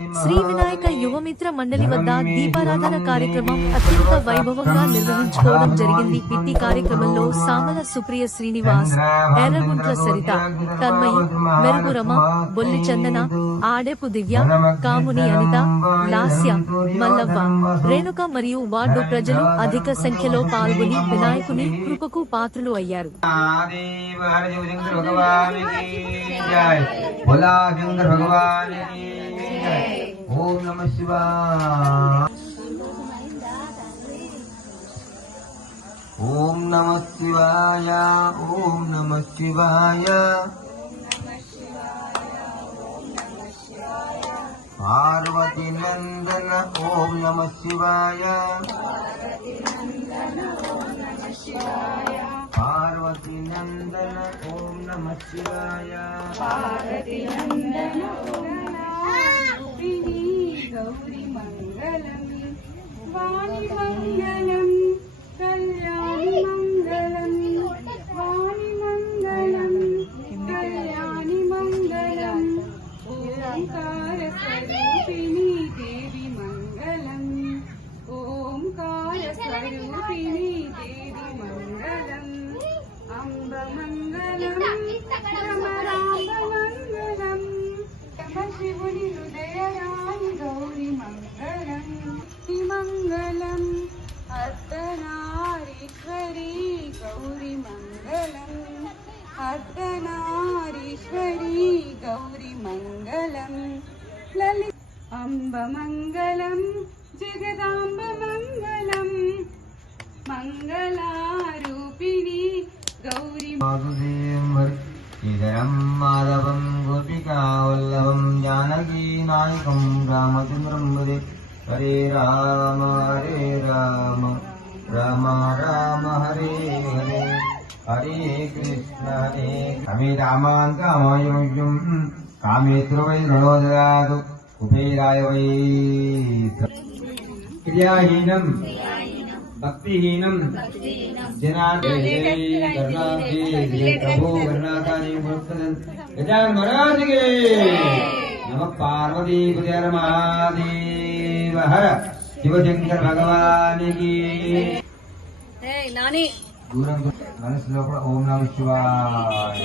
శ్రీ వినాయక యువమిత్ర మండలి వద్ద దీపారాధన కార్యక్రమం అత్యంత వైభవంగా నిర్వహించుకోవడం జరిగింది. ఇట్టి కార్యక్రమంలో సామల సుప్రియ శ్రీనివాస్, ఎర్రగుంట్ల సరిత, తన్మయి, మెరుగు రమ, బొల్లి చందన, ఆడెపు దివ్య, కాముని అనిత, లాస్య, మల్లవ్వ, రేణుక మరియు వార్డు ప్రజలు అధిక సంఖ్యలో పాల్గొని వినాయకుని కృపకు పాత్రులు అయ్యారు. ओम नमः शिवाय। ओम नमः शिवाय। ओम नमः शिवाय। पार्वती नंदन ओम नमः शिवाय। पार्वती नंदन ओम नमः शिवाय। पार्वती नंदन गौरी मंगलम वाणी मंगलम कल्याणी मंगलम वाणी मंगलम कल्याणी मंगलम ओंकार स्वरूपिणी देवी मंगलम ओंकार स्वरूपिणी देवी मंगलम अम्ब मंगलम रमराम्ब मंगलम शिवुनि हृदय गौरी मंगलम मंगलम अर्धनारीश्वरी गौरी मंगलम अर्धनारीश्वरी गौरी मंगलम ललित अम्ब मंगलम जगदाम्ब मंगलम मंगलारूपिणी गौरी इदरं माधवं गोपिकावल्लभं जानकी नायकं रामचन्द्रं भजे। हरे राम राम राम हरे हरे हरे कृष्ण हरे कामे रामान् कामयोग्यं कामेश्वर वै रणो ददातु कुबेराय वै क्रियाहीनं भक्तिहीनं प्रभु गजानन महाराज के नमः। पार्वती महादेव हर शिवशंकर भगवान की दूरं मनस्సులో కూడా ఓం నమః శివాయ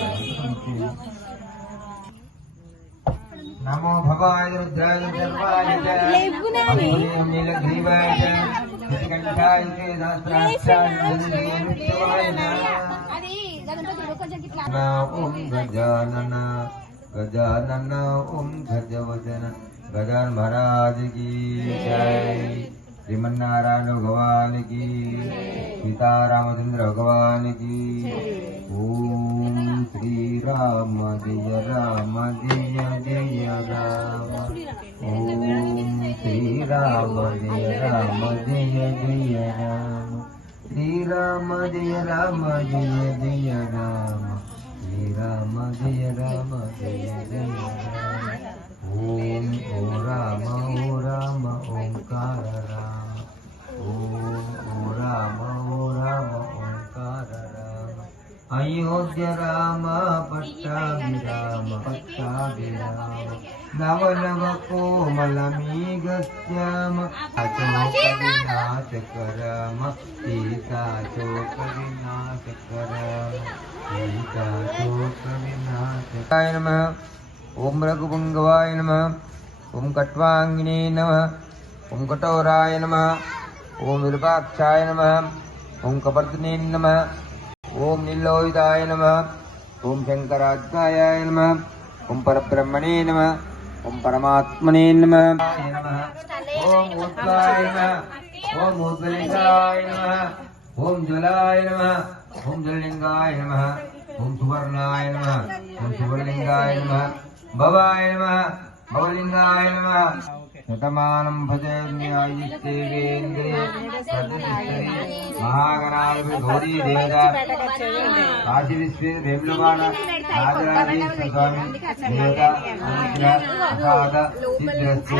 नमो भवाय रुद्राय सर्वाय नीलग्रीवाय कंठाय सहस्राक्षाय ओम गजानन गजानन ओम गजवदन गजानन महाराज की जय। श्रीमन्नारायण भगवान की सीतारामचंद्र भगवान की। ओम श्री राम जय राम जय जय राम। ओम श्री राम जय राम जय जय राम। श्री राम जय राम जय जय राम। श्री राम जय राम जय जय राम। ओम ओ राम ओंकार राम। ओम ओ राम ओंकार राम। अयोध्या राम पट्टाभिराम पट्टाभिराम नव नव कोमलमेघश्याम अशोकविनाशकरम सीता शोकविनाशकरम सीता शोकविनाशकाय नमः। ओम रघुपुंगवाय नमः। ओम कट्वांगिने नमः। ओम कठोराय नमः। ओम विरूपाक्षाय नमः। ओम कपर्दिने नमः। ओम नीलोहिताय नमः। ओम शंकराचार्याय नमः। ओम परब्रह्मणे नमः। ओम परमात्मने नमः। ओम ऊर्ध्वाय नमः। ओम ऊर्ध्वलिंगाय नमः। ओम ज्वलाय नमः। ओम ज्वललिंगाय नमः। ओम सुवर्णाय नमः। ओम सुवर्णलिंगाय नमः। भवाय नमः। भवलिंगाय नमः। शतमानं भजन्यायिष्ठेवेन्द्रे महागणाधिपति गौरी देवता काशी विश्वेश वेम्लवाण राजराजेश्वर स्वामी देवता अनुग्रह प्रसाद सिद्धिरस्तु।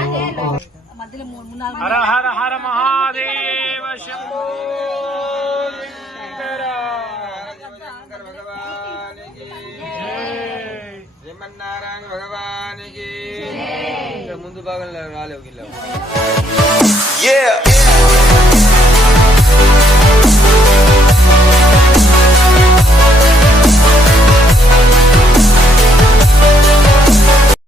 हर हर हर महादेव शंभो शंकर भगवान की जय। శ్రీమన్నారాయణ భగవానికి. ముందు భాగంలో రాలేవు గిల్ల.